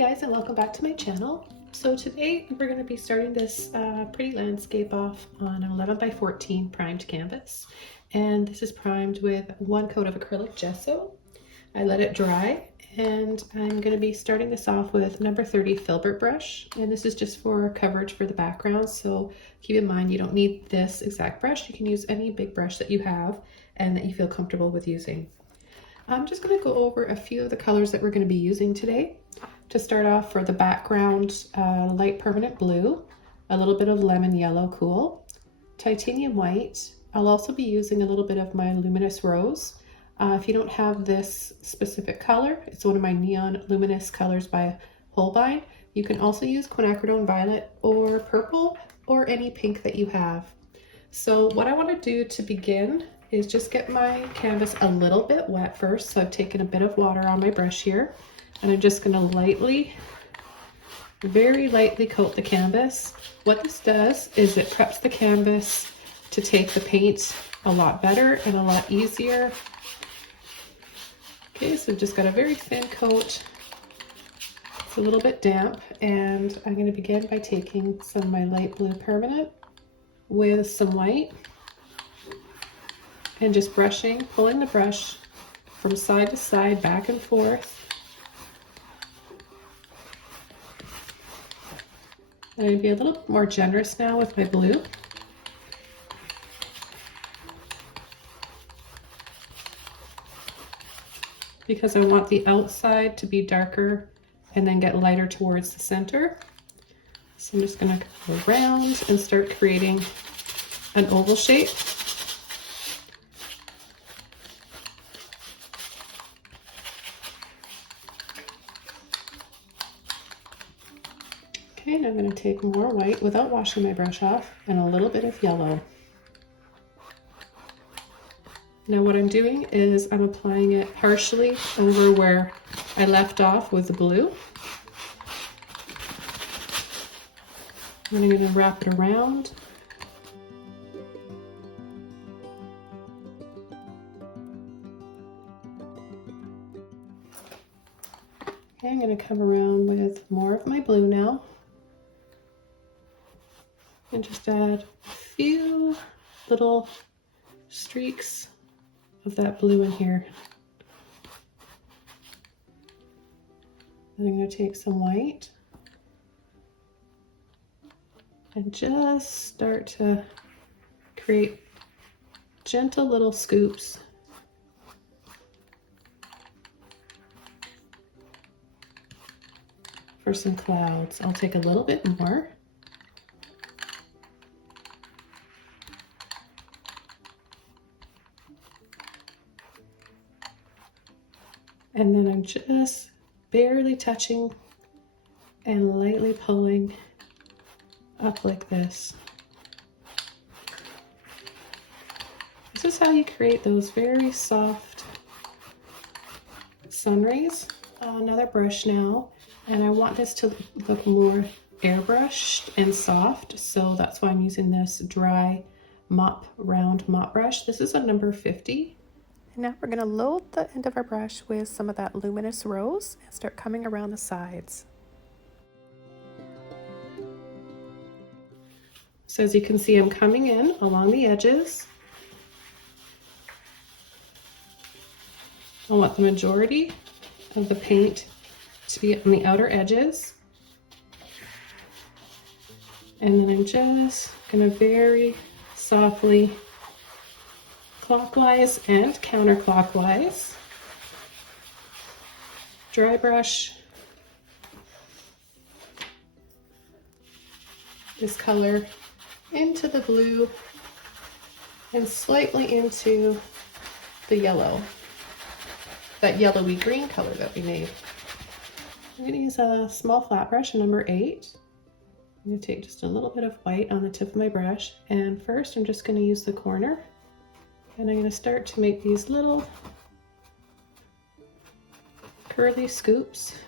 guys, and welcome back to my channel. So today we're going to be starting this pretty landscape off on an 11 by 14 primed canvas, and this is primed with one coat of acrylic gesso. I let it dry, and I'm going to be starting this off with number 30 Filbert brush, and this is just for coverage for the background, so keep in mind you don't need this exact brush. You can use any big brush that you have and that you feel comfortable with using. I'm just going to go over a few of the colors that we're going to be using today. To start off, for the background, light permanent blue, a little bit of lemon yellow cool, titanium white. I'll also be using a little bit of my luminous rose. If you don't have this specific color, it's one of my neon luminous colors by Holbein. You can also use quinacridone violet or purple or any pink that you have. So what I want to do to begin is just get my canvas a little bit wet first. So I've taken a bit of water on my brush here, and I'm just going to lightly, very lightly coat the canvas. What this does is it preps the canvas to take the paint a lot better and a lot easier. Okay, so I've just got a very thin coat. It's a little bit damp, and I'm going to begin by taking some of my light blue permanent with some white and just brushing, pulling the brush from side to side, back and forth. I'm going to be a little more generous now with my blue. Because I want the outside to be darker and then get lighter towards the center. So I'm just going to go around and start creating an oval shape. Okay, and I'm going to take more white without washing my brush off and a little bit of yellow. Now what I'm doing is I'm applying it partially over where I left off with the blue. Then I'm going to wrap it around. Okay, I'm going to come around with more of my blue now. And just add a few little streaks of that blue in here. Then I'm going to take some white and just start to create gentle little scoops. For some clouds. I'll take a little bit more. And then I'm just barely touching and lightly pulling up like this. This is how you create those very soft sun rays. Another brush now, and I want this to look more airbrushed and soft, so that's why I'm using this dry round mop brush. This is a number 50. And now we're going to load the end of our brush with some of that luminous rose and start coming around the sides. So as you can see, I'm coming in along the edges. I want the majority of the paint to be on the outer edges. And then I'm just going to very softly clockwise and counterclockwise dry brush this color into the blue and slightly into the yellow, that yellowy green color that we made. I'm going to use a small flat brush, number 8. I'm going to take just a little bit of white on the tip of my brush, and first I'm just going to use the corner. And I'm going to start to make these little curly scoops.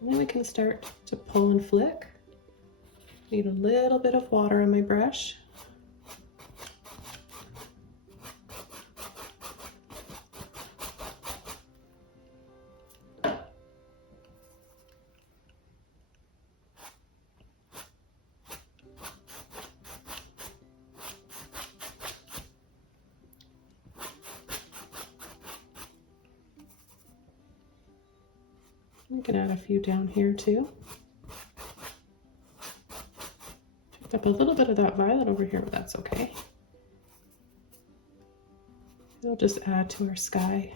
And then we can start to pull and flick. Need a little bit of water on my brush. You can add a few down here too. Picked up a little bit of that violet over here, but that's okay. It'll just add to our sky.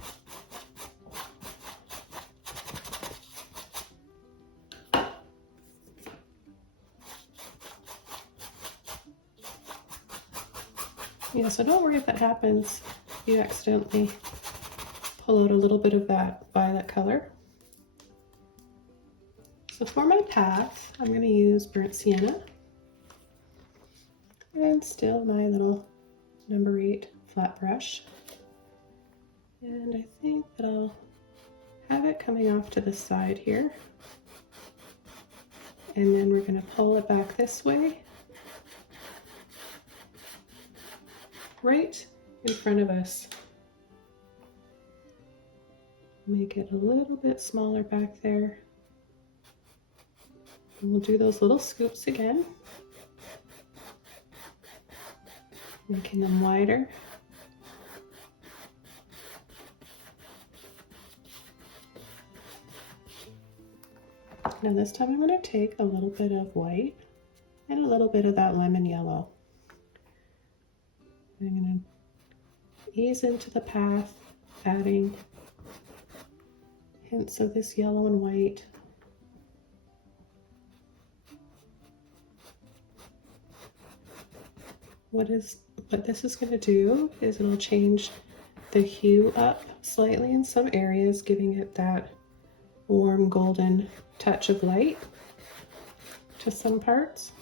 Yeah, so don't worry if that happens, if you accidentally pull out a little bit of that violet color. So for my path, I'm going to use burnt sienna and still my little number 8 flat brush. And I think that I'll have it coming off to the side here. And then we're going to pull it back this way, right in front of us. Make it a little bit smaller back there. And we'll do those little scoops again, making them wider. Now this time I'm going to take a little bit of white and a little bit of that lemon yellow. I'm going to ease into the path, adding hints of this yellow and white. What this is going to do is it'll change the hue up slightly in some areas, giving it that warm golden touch of light to some parts.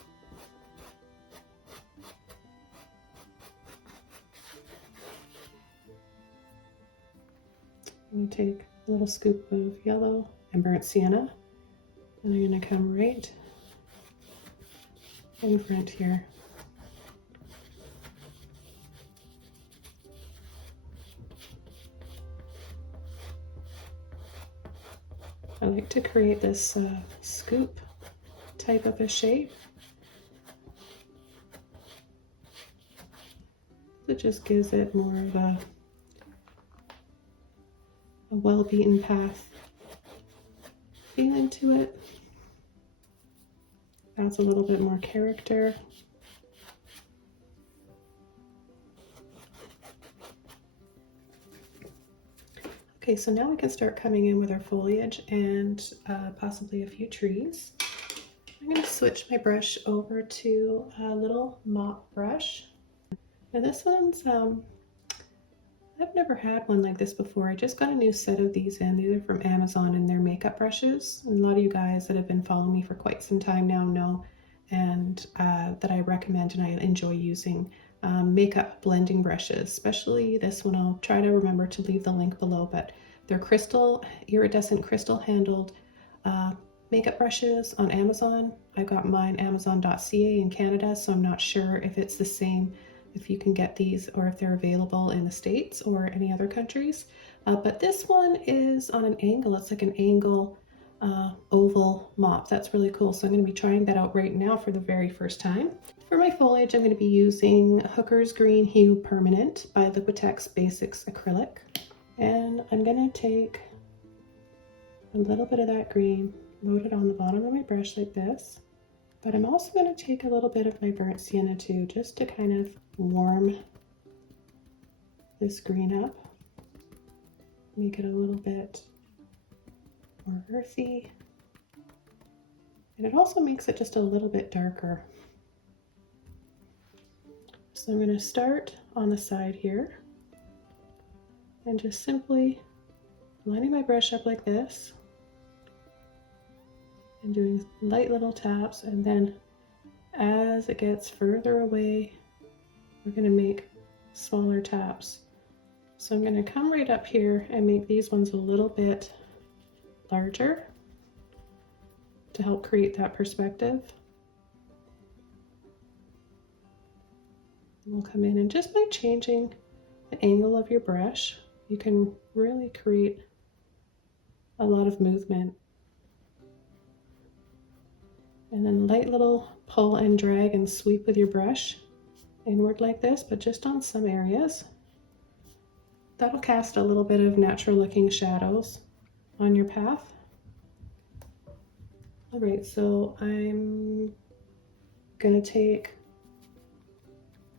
I'm going to take a little scoop of yellow and burnt sienna, and I'm going to come right in front here. I like to create this scoop type of a shape. It just gives it more of a well-beaten path feeling to it. Adds a little bit more character. Okay, so now we can start coming in with our foliage and possibly a few trees. I'm going to switch my brush over to a little mop brush. Now this one's, I've never had one like this before. I just got a new set of these in. These are from Amazon and they're makeup brushes. And a lot of you guys that have been following me for quite some time now know and that I recommend and I enjoy using makeup blending brushes, especially this one. I'll try to remember to leave the link below, but they're iridescent crystal handled makeup brushes on Amazon. I got mine amazon.ca in Canada, so I'm not sure if it's the same, if you can get these or if they're available in the States or any other countries. But this one is on an angle. It's like an angle oval mop. That's really cool. So I'm going to be trying that out right now for the very first time. For my foliage, I'm going to be using Hooker's Green Hue Permanent by Liquitex Basics Acrylic. And I'm going to take a little bit of that green, load it on the bottom of my brush like this. But I'm also going to take a little bit of my burnt sienna too, just to kind of warm this green up. Make it a little bit more earthy. And it also makes it just a little bit darker. So I'm going to start on the side here and just simply lining my brush up like this and doing light little taps, and then as it gets further away we're going to make smaller taps. So I'm going to come right up here and make these ones a little bit larger to help create that perspective. We'll come in and just by changing the angle of your brush, you can really create a lot of movement. And then light little pull and drag and sweep with your brush inward like this, but just on some areas. That'll cast a little bit of natural looking shadows on your path. All right, so I'm gonna take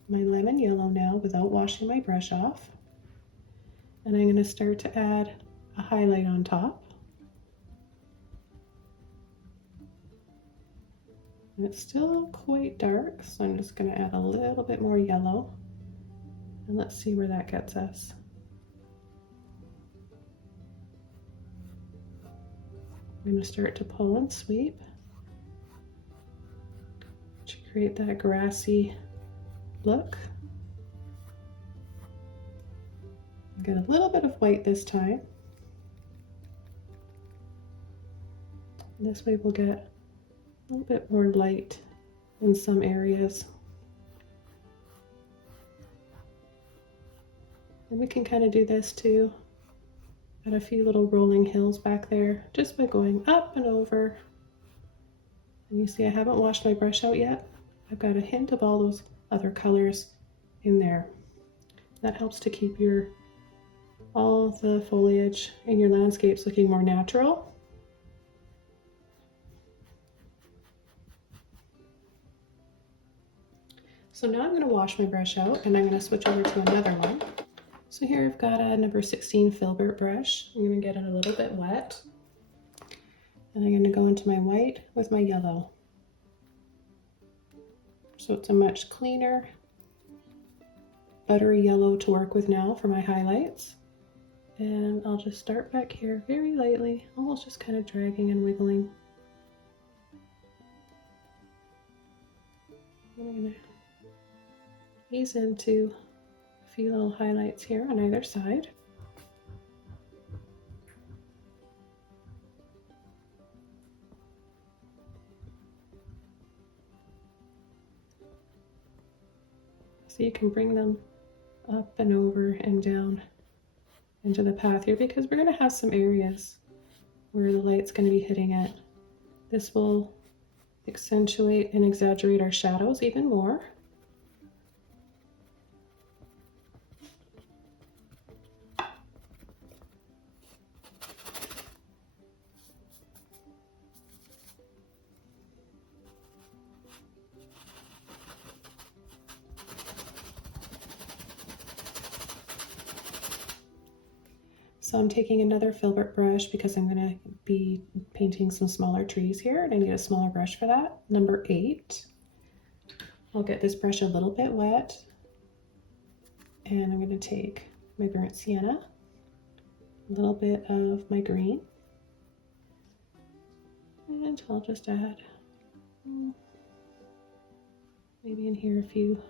my lemon yellow now without washing my brush off, and I'm gonna start to add a highlight on top. And it's still quite dark, so I'm just gonna add a little bit more yellow, and let's see where that gets us. I'm going to start to pull and sweep to create that grassy look. Get a little bit of white this time. This way we'll get a little bit more light in some areas. And we can kind of do this too. Got a few little rolling hills back there just by going up and over. And you see I haven't washed my brush out yet. I've got a hint of all those other colors in there. That helps to keep all the foliage in your landscapes looking more natural. So now I'm going to wash my brush out and I'm going to switch over to another one. So here I've got a number 16 Filbert brush. I'm going to get it a little bit wet. And I'm going to go into my white with my yellow. So it's a much cleaner, buttery yellow to work with now for my highlights. And I'll just start back here very lightly, almost just kind of dragging and wiggling. And I'm going to ease into a few little highlights here on either side. So you can bring them up and over and down into the path here because we're going to have some areas where the light's going to be hitting it. This will accentuate and exaggerate our shadows even more. So I'm taking another Filbert brush because I'm going to be painting some smaller trees here and I need a smaller brush for that. Number 8. I'll get this brush a little bit wet and I'm going to take my burnt sienna, a little bit of my green, and I'll just add maybe in here a few,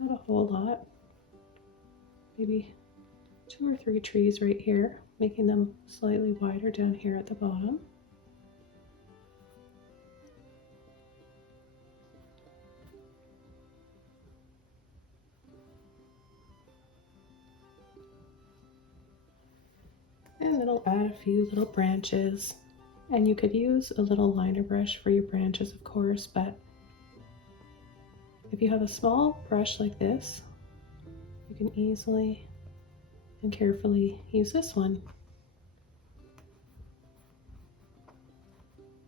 not a whole lot. Maybe 2 or 3 trees right here, making them slightly wider down here at the bottom. And then I'll add a few little branches. And you could use a little liner brush for your branches, of course, but if you have a small brush like this, you can easily and carefully use this one.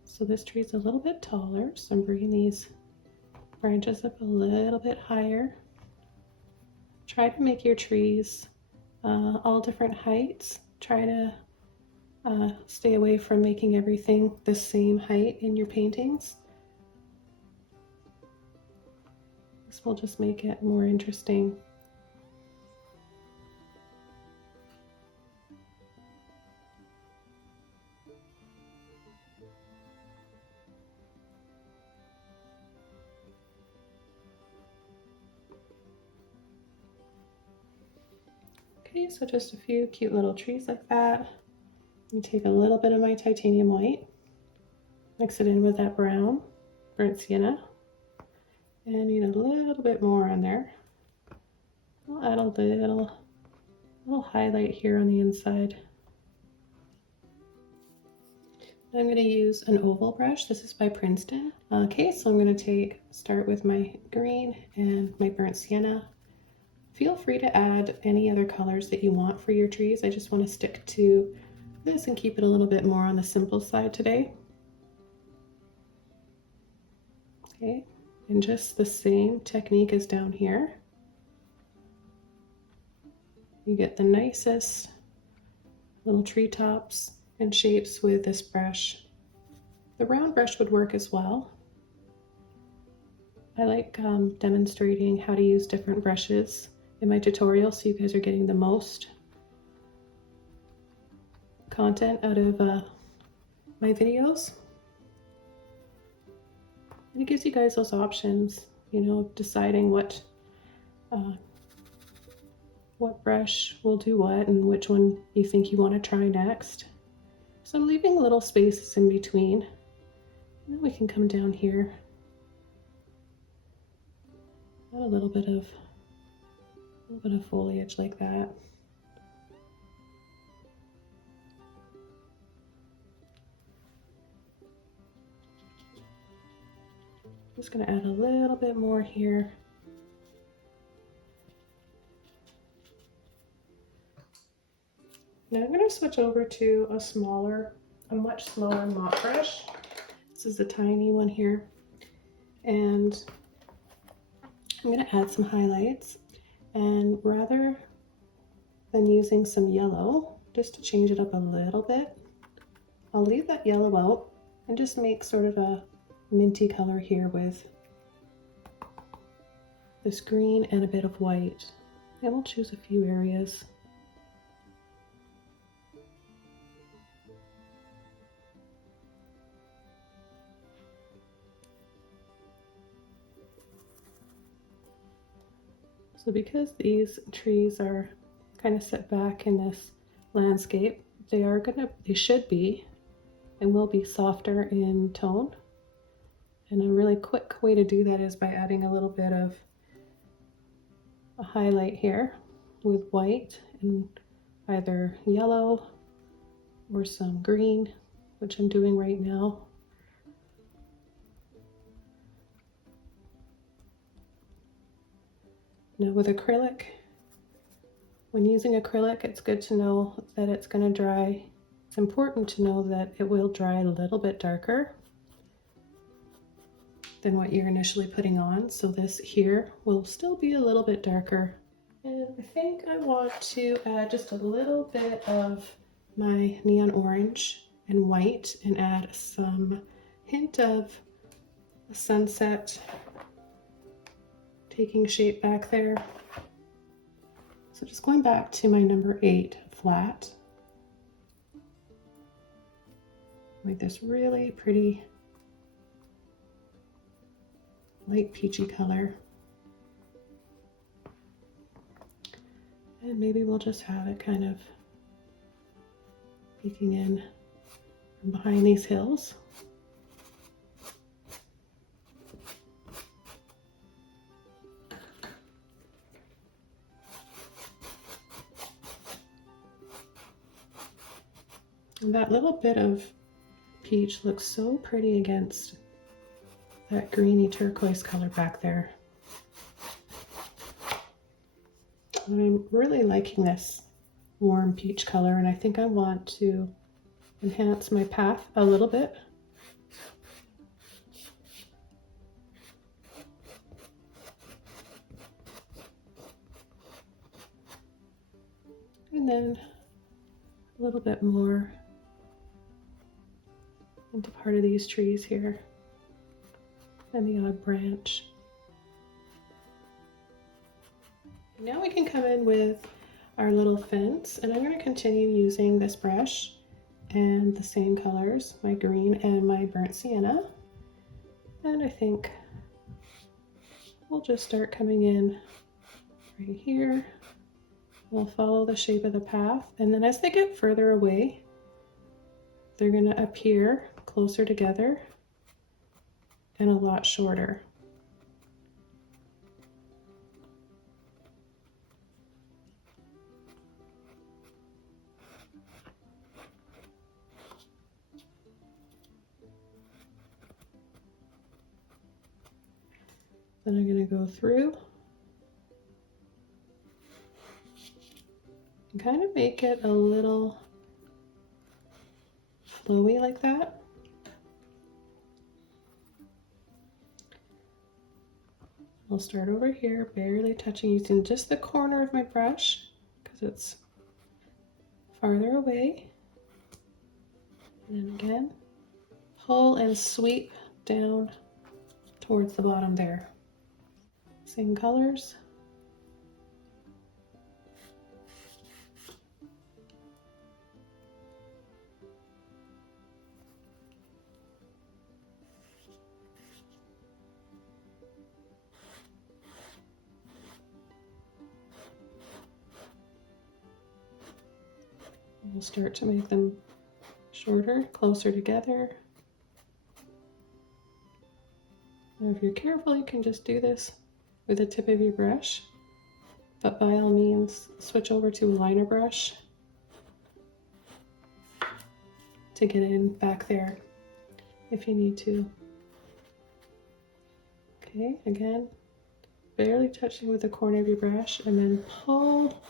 So this tree is a little bit taller, so I'm bringing these branches up a little bit higher. Try to make your trees all different heights. Try to stay away from making everything the same height in your paintings. This will just make it more interesting. Okay, so just a few cute little trees like that. You take a little bit of my titanium white, mix it in with that brown, burnt sienna, and need a little bit more on there. I'll add a little highlight here on the inside. I'm going to use an oval brush. This is by Princeton. Okay, so I'm going to start with my green and my burnt sienna. Feel free to add any other colors that you want for your trees. I just want to stick to this and keep it a little bit more on the simple side today. Okay, and just the same technique as down here. You get the nicest little treetops and shapes with this brush. The round brush would work as well. I like demonstrating how to use different brushes in my tutorial so you guys are getting the most content out of my videos. And it gives you guys those options, you know, deciding what brush will do what and which one you think you want to try next. So I'm leaving little spaces in between. And then we can come down here. Add a little bit of foliage like that. Just going to add a little bit more here. Now I'm going to switch over to a much smaller mop brush. This is a tiny one here. And I'm going to add some highlights. And rather than using some yellow, just to change it up a little bit, I'll leave that yellow out and just make sort of a minty color here with this green and a bit of white. And we'll choose a few areas. So because these trees are kind of set back in this landscape, they should be and will be softer in tone. And a really quick way to do that is by adding a little bit of a highlight here with white and either yellow or some green, which I'm doing right now. Now with acrylic, when using acrylic, it's good to know that it's going to dry. It's important to know that it will dry a little bit darker than what you're initially putting on. So this here will still be a little bit darker. And I think I want to add just a little bit of my neon orange and white and add some hint of a sunset taking shape back there. So just going back to my number 8 flat, like this really pretty light peachy color. And maybe we'll just have it kind of peeking in from behind these hills. And that little bit of peach looks so pretty against that greeny turquoise color back there. I'm really liking this warm peach color, and I think I want to enhance my path a little bit. And then a little bit more into part of these trees here and the odd branch. Now we can come in with our little fence, and I'm going to continue using this brush and the same colors, my green and my burnt sienna. And I think we'll just start coming in right here. We'll follow the shape of the path, and then as they get further away, they're going to appear closer together and a lot shorter. Then I'm going to go through and kind of make it a little flowy like that. I'll start over here, barely touching, using just the corner of my brush because it's farther away. And then again, pull and sweep down towards the bottom there. Same colors. We'll start to make them shorter, closer together. Now if you're careful, you can just do this with the tip of your brush, but by all means switch over to a liner brush to get in back there if you need to. Okay, again, barely touching with the corner of your brush, and then pull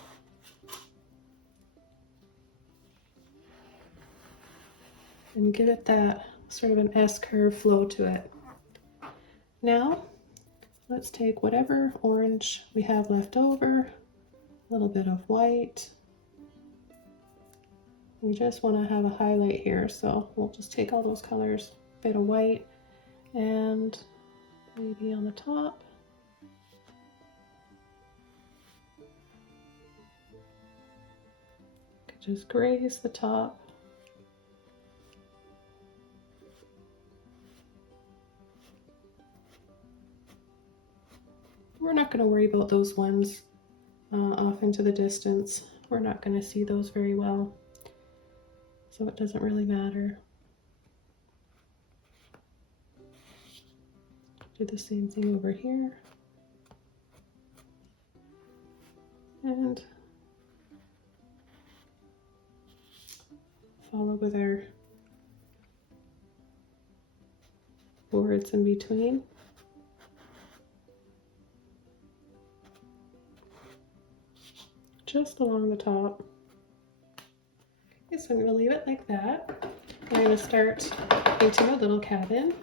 and give it that sort of an S-curve flow to it. Now, let's take whatever orange we have left over, a little bit of white. We just want to have a highlight here, so we'll just take all those colors, a bit of white, and maybe on the top. Could just graze the top. We're not going to worry about those ones off into the distance. We're not going to see those very well, so it doesn't really matter. Do the same thing over here. And follow with our boards in between. Just along the top. Okay, so I'm going to leave it like that. I'm going to start painting a little cabin.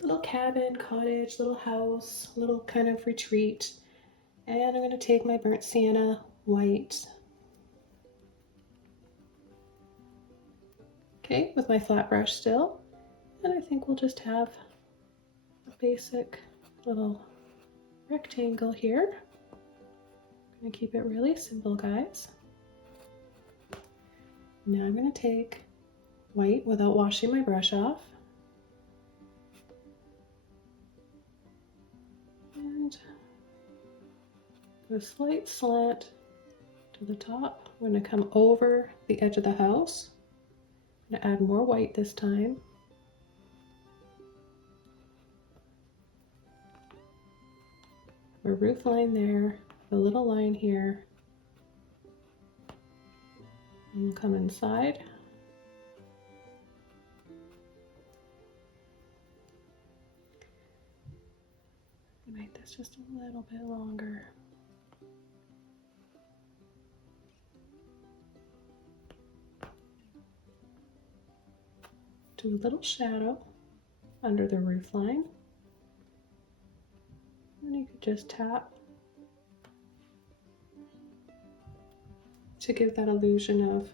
Little cabin, cottage, little house, little kind of retreat. And I'm going to take my burnt sienna white. Okay, with my flat brush still. And I think we'll just have a basic little rectangle here. I'm going to keep it really simple, guys. Now I'm going to take white without washing my brush off. And do a slight slant to the top. I'm going to come over the edge of the house. I'm going to add more white this time. A roof line there. A little line here, and we'll come inside. Make this just a little bit longer. Do a little shadow under the roof line, and you could just tap to give that illusion of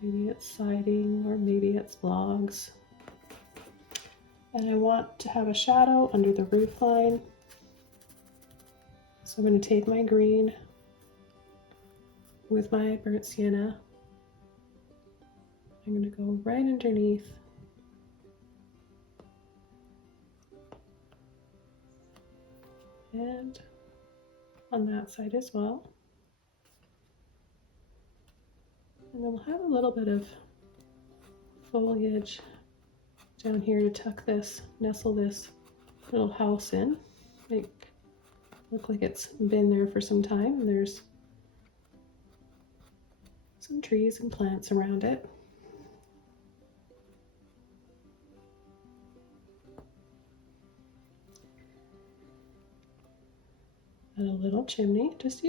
maybe it's siding or maybe it's logs. And I want to have a shadow under the roof line. So I'm going to take my green with my burnt sienna. I'm going to go right underneath. And on that side as well. And then we'll have a little bit of foliage down here to tuck this, nestle this little house in. Look like it's been there for some time, and there's some trees and plants around it. And a little chimney, just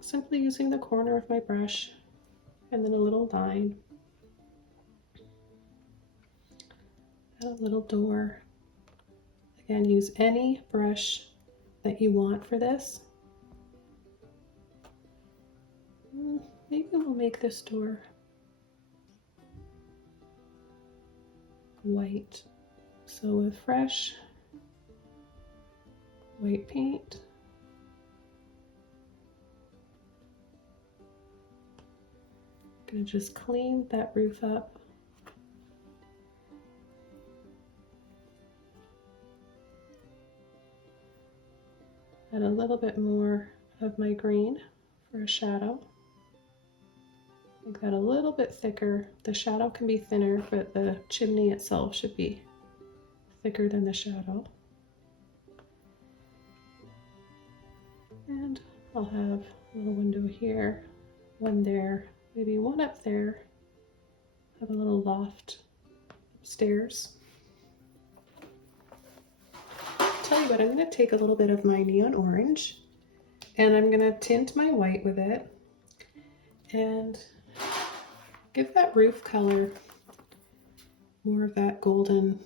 simply using the corner of my brush and then a little line, and a little door. Again, use any brush that you want for this. Maybe we'll make this door white. So with fresh white paint, I'm gonna just clean that roof up. Add a little bit more of my green for a shadow. Make that a little bit thicker. The shadow can be thinner, but the chimney itself should be thicker than the shadow. And I'll have a little window here, one there, maybe one up there. Have a little loft upstairs. Tell you what, I'm going to take a little bit of my neon orange and I'm going to tint my white with it and give that roof color more of that golden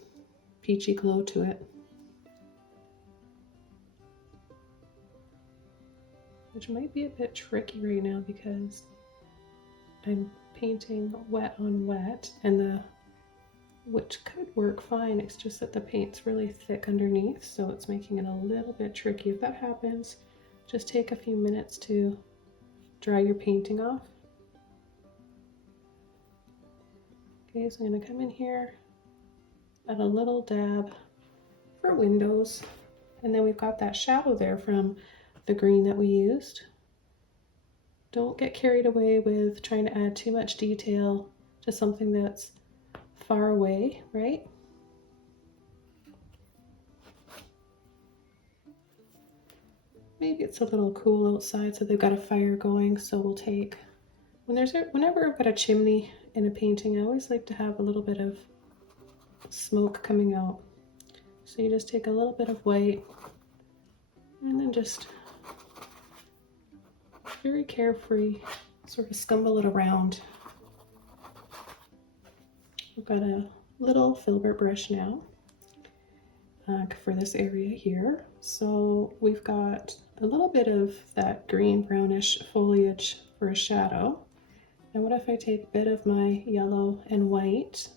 peachy glow to it, which might be a bit tricky right now because I'm painting wet on wet, and which could work fine, it's just that the paint's really thick underneath, so it's making it a little bit tricky. If that happens, just take a few minutes to dry your painting off. Okay, so I'm going to come in here, add a little dab for windows, and then we've got that shadow there from the green that we used. Don't get carried away with trying to add too much detail to something that's far away, right? Maybe it's a little cool outside, so they've got a fire going, so we'll take, whenever I've got a chimney in a painting, I always like to have a little bit of smoke coming out. So you just take a little bit of white and then just very carefree sort of scumble it around. We've got a little Filbert brush now for this area here. So we've got a little bit of that green brownish foliage for a shadow. Now what if I take a bit of my yellow and white,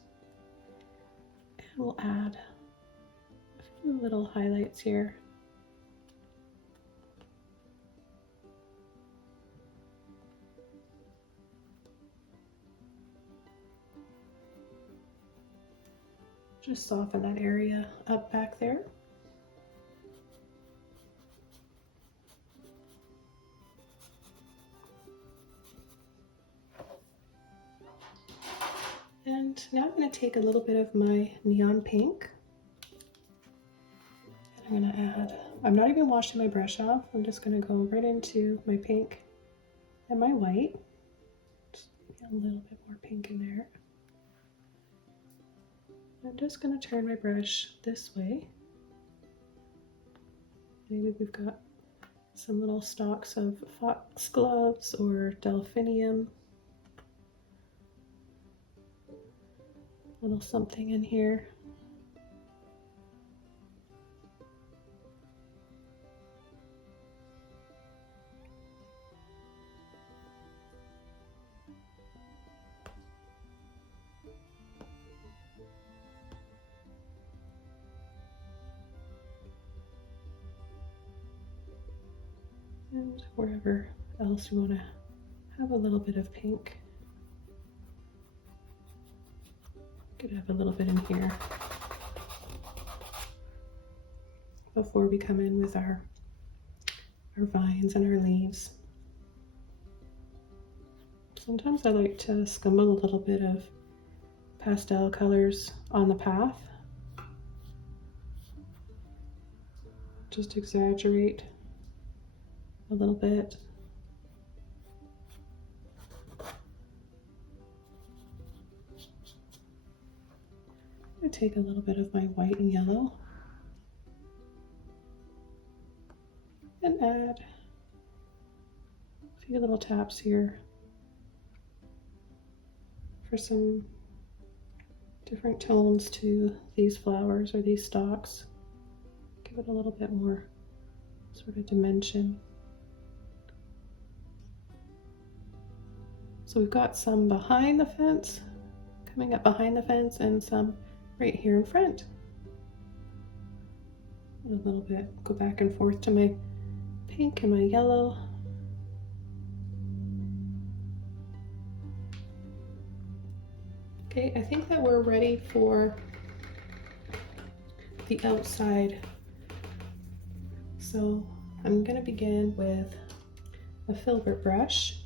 and we'll add a few little highlights here. Just soften that area up back there. And now I'm going to take a little bit of my neon pink. And I'm going to add, I'm not even washing my brush off, I'm just going to go right into my pink and my white. Just a little bit more pink in there. I'm just going to turn my brush this way. Maybe we've got some little stalks of foxgloves or delphinium. A little something in here. And wherever else you want to have a little bit of pink. Could have a little bit in here before we come in with our vines and our leaves. Sometimes I like to scumble a little bit of pastel colors on the path. Just exaggerate a little bit. I'm going to take a little bit of my white and yellow and add a few little taps here for some different tones to these flowers or these stalks. Give it a little bit more sort of dimension. So we've got some behind the fence, coming up behind the fence, and some right here in front. A little bit, go back and forth to my pink and my yellow. Okay, I think that we're ready for the outside. So I'm going to begin with a Filbert brush,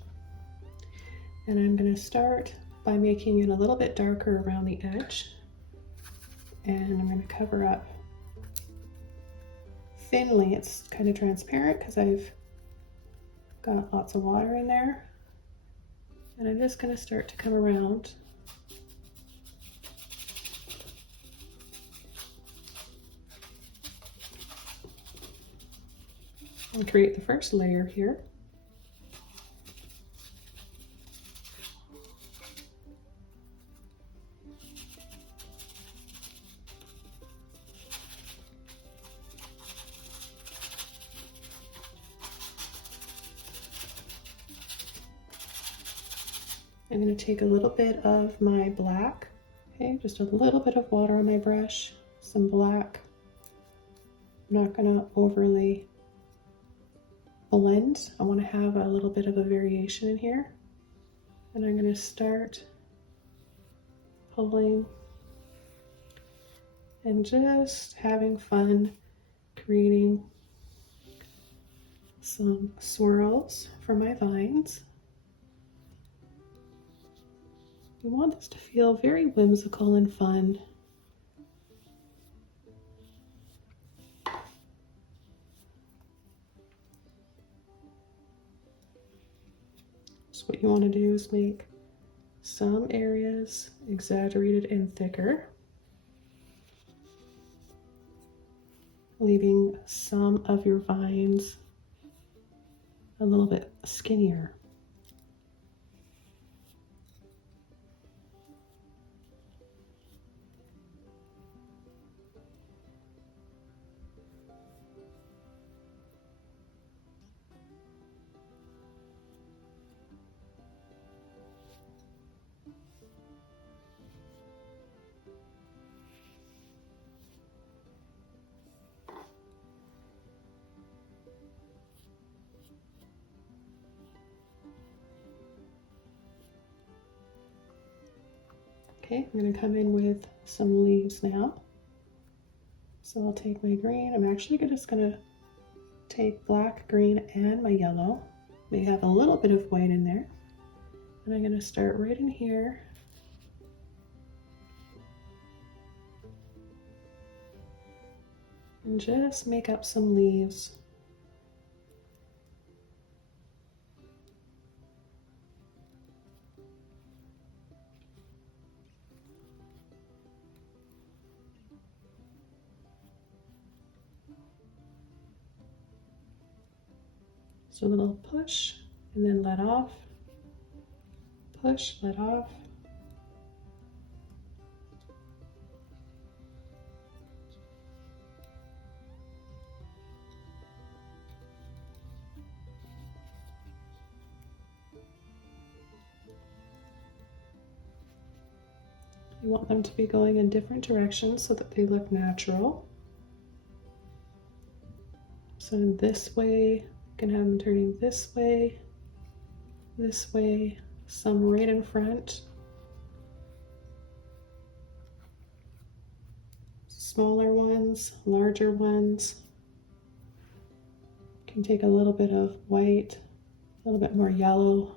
and I'm going to start by making it a little bit darker around the edge, and I'm going to cover up thinly. It's kind of transparent because I've got lots of water in there, and I'm just going to start to come around. And create the first layer here. I'm going to take a little bit of my black, okay, just a little bit of water on my brush, some black. I'm not going to overly blend. I want to have a little bit of a variation in here, and I'm going to start pulling and just having fun creating some swirls for my vines. We want this to feel very whimsical and fun. So what you want to do is make some areas exaggerated and thicker, leaving some of your vines a little bit skinnier. Okay, I'm going to come in with some leaves now. So I'll take my green. I'm actually just going to take black, green, and my yellow. They have a little bit of white in there. And I'm going to start right in here. And just make up some leaves. So a little push and then let off, push, let off. You want them to be going in different directions so that they look natural. So in this way, you can have them turning this way, some right in front, smaller ones, larger ones. You can take a little bit of white, a little bit more yellow.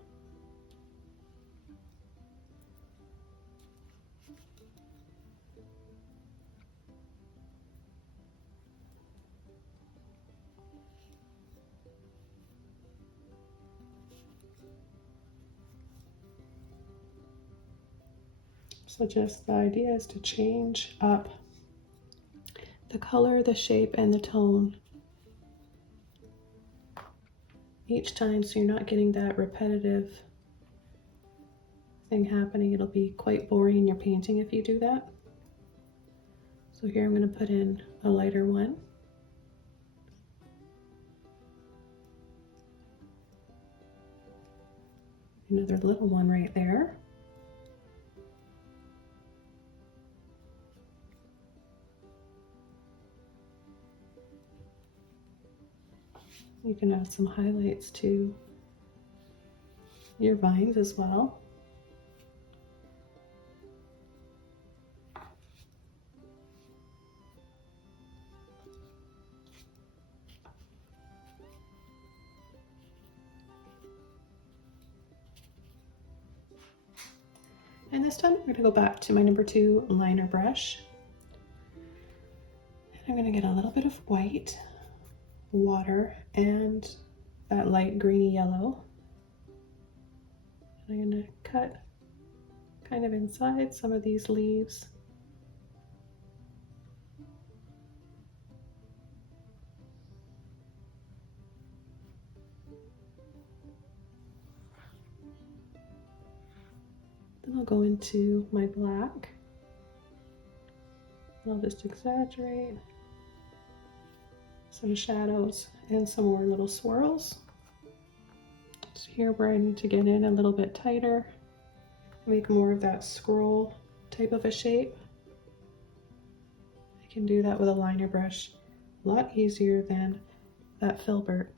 So just the idea is to change up the color, the shape, and the tone each time, so you're not getting that repetitive thing happening. It'll be quite boring in your painting if you do that. So here I'm going to put in a lighter one. Another little one right there. You can add some highlights to your vines as well. And this time I'm going to go back to my number 2 liner brush. And I'm going to get a little bit of white, water, and that light greeny yellow. And I'm going to cut kind of inside some of these leaves. Then I'll go into my black. I'll just exaggerate some shadows and some more little swirls. So here where I need to get in a little bit tighter, make more of that scroll type of a shape. I can do that with a liner brush a lot easier than that Filbert.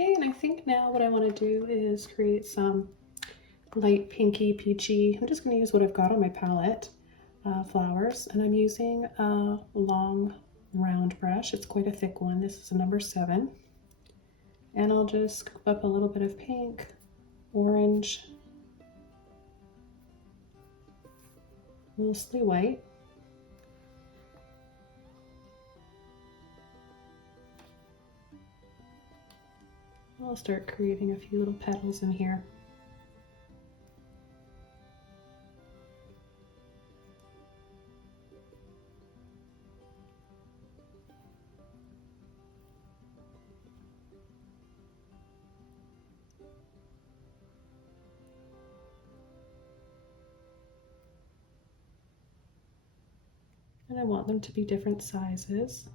Okay, and I think now what I want to do is create some light pinky peachy. I'm just going to use what I've got on my palette, flowers, and I'm using a long round brush. It's quite a thick one. This is a number 7. And I'll just scoop up a little bit of pink, orange, mostly white. I'll start creating a few little petals in here. And I want them to be different sizes.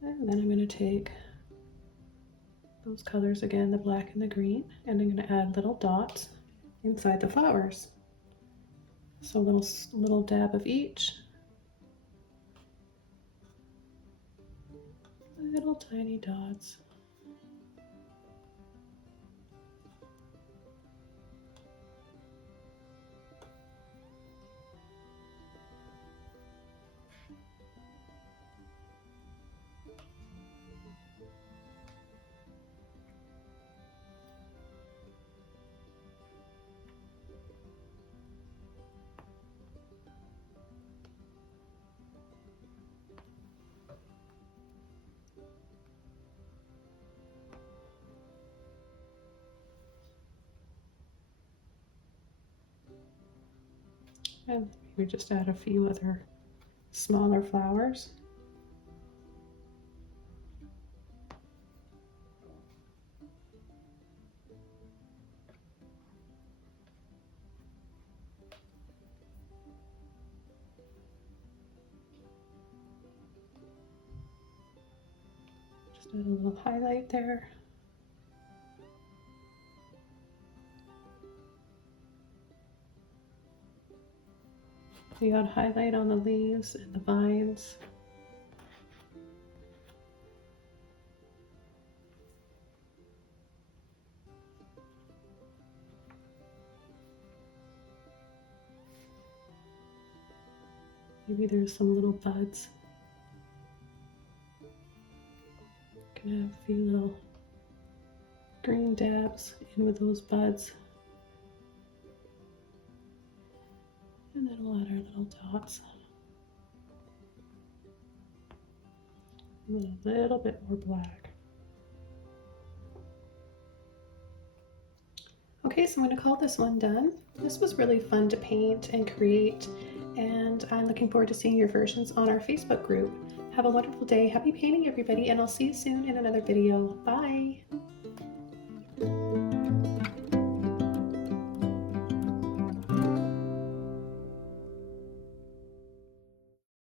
And then I'm going to take those colors again, the black and the green, and I'm going to add little dots inside the flowers. So little dab of each. Little tiny dots. And maybe just add a few other smaller flowers. Just add a little highlight there. We got highlight on the leaves and the vines. Maybe there's some little buds. Gonna have a few little green dabs in with those buds. And then we'll add our little dots. A little bit more black. Okay, so I'm going to call this one done. This was really fun to paint and create, and I'm looking forward to seeing your versions on our Facebook group. Have a wonderful day. Happy painting, everybody, and I'll see you soon in another video. Bye!